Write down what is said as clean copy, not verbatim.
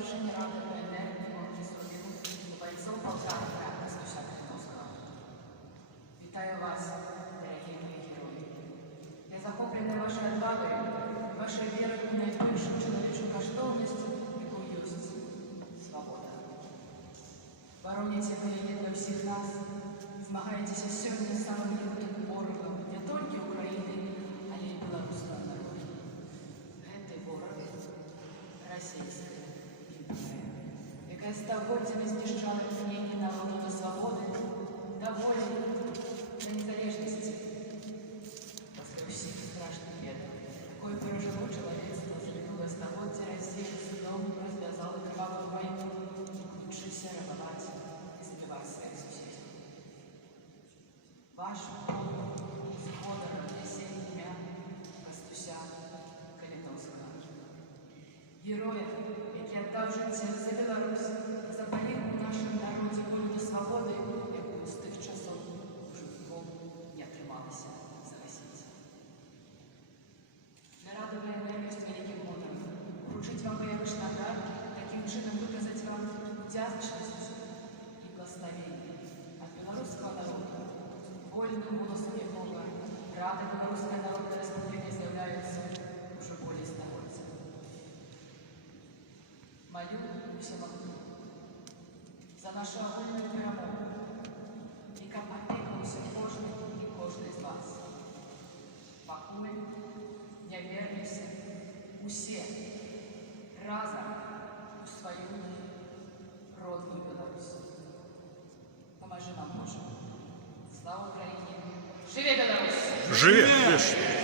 завершения радовой энергии гонки Сурмину у бойцов полтавки Костуся Калиновского. Вітаю вас, дорогі мої герої. Я захоплена вашою отвагою, вашою вірою у найбільшу чоловічу коштовність, яку єсть свобода. Бороните ви її для всіх нас, змагаєтеся сьогодні з самим лютим ворогом не тільки України, але й білоруського народу. Гэты ворог – Російська імперія, яка стагоддями знищала ткнення народу до свободи, до волі, до незалежності. Після всіх страшних бед, якою пережило чоловічество за минуле стагоддя, Росія знову розв'язала криваву війну, учися рабувати і збивати своїх сусідів. Ваш подвиг згода несе ім'я Костуся Калиновського. Героя, який віддав життя за Білорусь, запалив у нашому народі волю до свободи, яку з тих часов вже нікому не трималася загасити. Нарадова енергію з великим мудром, вручить вам боевий наград, таким чином виказати вам вдячність і благословення від білоруського народу. Вольним голосом якого Рада Білоруської Народної Республіки з'являється уже более стагоддя. Молю всемогутнього за нашу огульну перемогу, яка опікується кожним і кожний з вас. Покой, неверність, усі разом у свою родну Білорусь. Поможи нам, Боже. Слава Україні! Живе Білорусь! Живе!